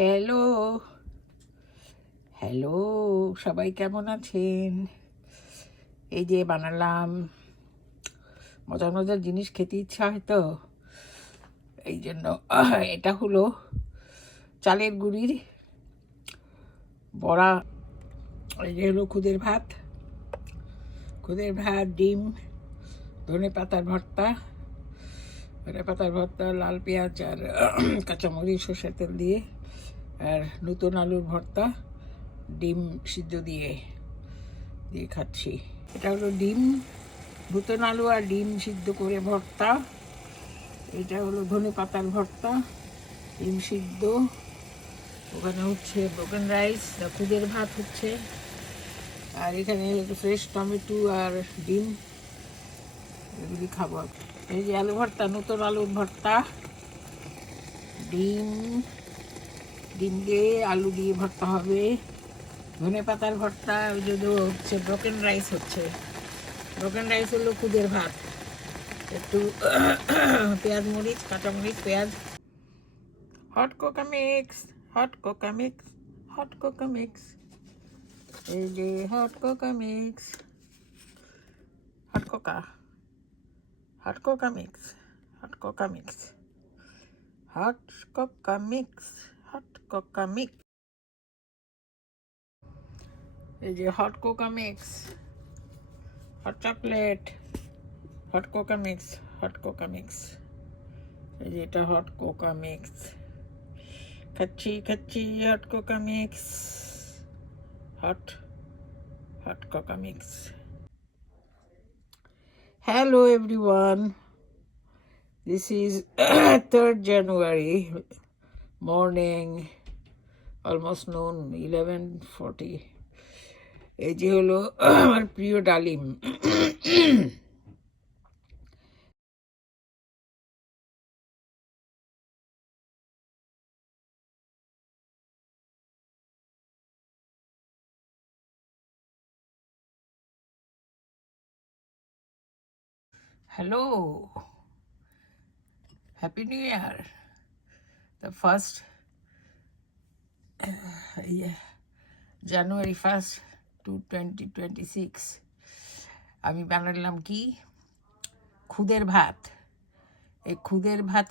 Hello hello, সবাই কেমন আছেন? এই যে বানালাম, মজার মজার জিনিস খেতে ইচ্ছা হয় তো এই জন্য। এটা হলো চালের গুঁড়ির বড়া। এই যে হলো খুদের ভাত, ডিম, ধনে পাতার ভর্তা, লাল পেঁয়াজ আর কাঁচামরিচ, সরষের তেল দিয়ে, আর নতুন আলুর ভর্তা, ডিম সিদ্ধ দিয়ে দিয়ে খাচ্ছি। এটা হলো ডিম, নতুন আলু আর ডিম সিদ্ধ করে ভর্তা। এটা হলো ধনে পাতার ভর্তা, ডিম সিদ্ধ। ওখানে হচ্ছে ব্রোকেন রাইস, খুদের ভাত হচ্ছে, আর এখানে ফ্রেশ টমেটো আর ডিম, এগুলি খাবো। এই যে আলু ভর্তা, নতুন আলুর ভর্তা, ডিম ডিম দিয়ে আলু দিয়ে ভর্তা হবে, ধনে পাতার ভর্তা। ওই যে হচ্ছে ব্রোকেন রাইস হচ্ছে, ব্রোকেন রাইস হলো খুদের ভাত, একটু পেঁয়াজ মরিচ, কাঁচামরিচ, পেঁয়াজ। Hot Coca mix, hot Coca mix, hot Coca mix. এই যে hot Coca mix, hot Coca, hot Coca mix, hot Coca mix, hot Coca mix, hot Coca mix. এই যে hot Coca mix, hot chocolate, hot Coca mix, hot Coca mix. এই যে এটা hot Coca mix, খাচ্ছি খাচ্ছি hot Coca mix, hot hot coca mix. Hello everyone, this is 3rd January morning, almost noon, 11:40. এই যে হলো আমার প্রিয় ডালিম। Hello, happy new year, the first January 1st to 2026। আমি বানালাম কি, খুদের ভাত। এই খুদের ভাত